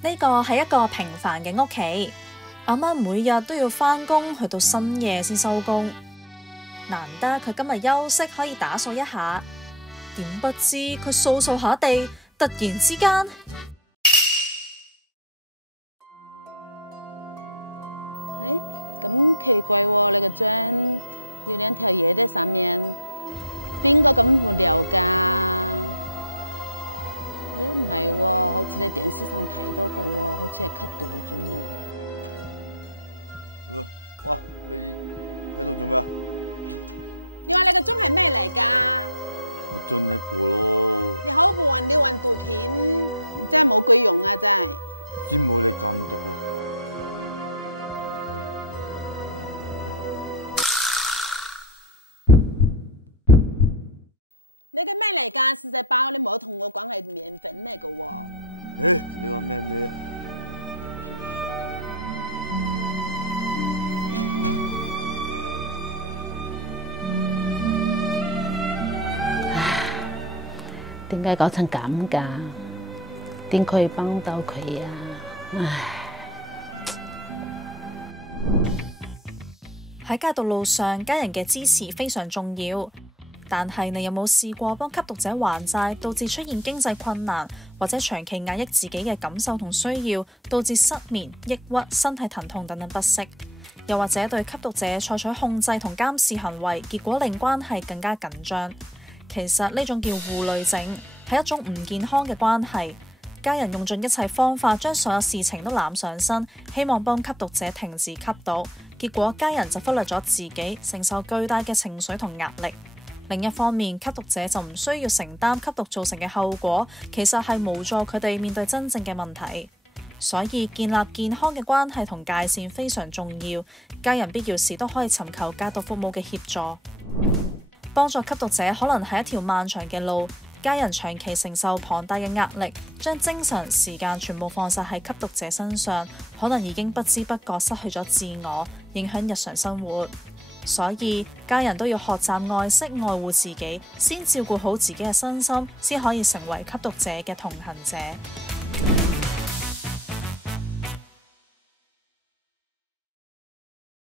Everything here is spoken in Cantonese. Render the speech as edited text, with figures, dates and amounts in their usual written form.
呢個係一個平凡嘅屋企，阿媽每日都要返工，去到深夜先收工。難得佢今日休息，可以打掃一下。點不知佢掃下地，突然之間，點解搞成咁㗎？點可以幫到佢啊？唉！喺戒毒路上，家人嘅支持非常重要。但係你有冇試過幫吸毒者還債，導致出現經濟困難，或者長期壓抑自己嘅感受同需要，導致失眠、抑鬱、身體疼痛等等不適？又或者對吸毒者採取控制同監視行為，結果令關係更加緊張？其實呢種叫互累症，係一種唔健康嘅關係。家人用盡一切方法，將所有事情都攬上身，希望幫吸毒者停止吸毒，結果家人就忽略咗自己，承受巨大嘅情緒同壓力。另一方面，吸毒者就唔需要承擔吸毒造成嘅後果，其實係無助佢哋面對真正嘅問題。所以建立健康嘅關係同界線非常重要，家人必要時都可以尋求戒毒服務嘅協助。幫助吸毒者可能係一條漫長嘅路，家人長期承受龐大嘅壓力，將精神時間全部放晒喺吸毒者身上，可能已經不知不覺失去咗自我，影響日常生活。所以家人都要學習愛惜愛護自己，先照顧好自己嘅身心，先可以成為吸毒者嘅同行者。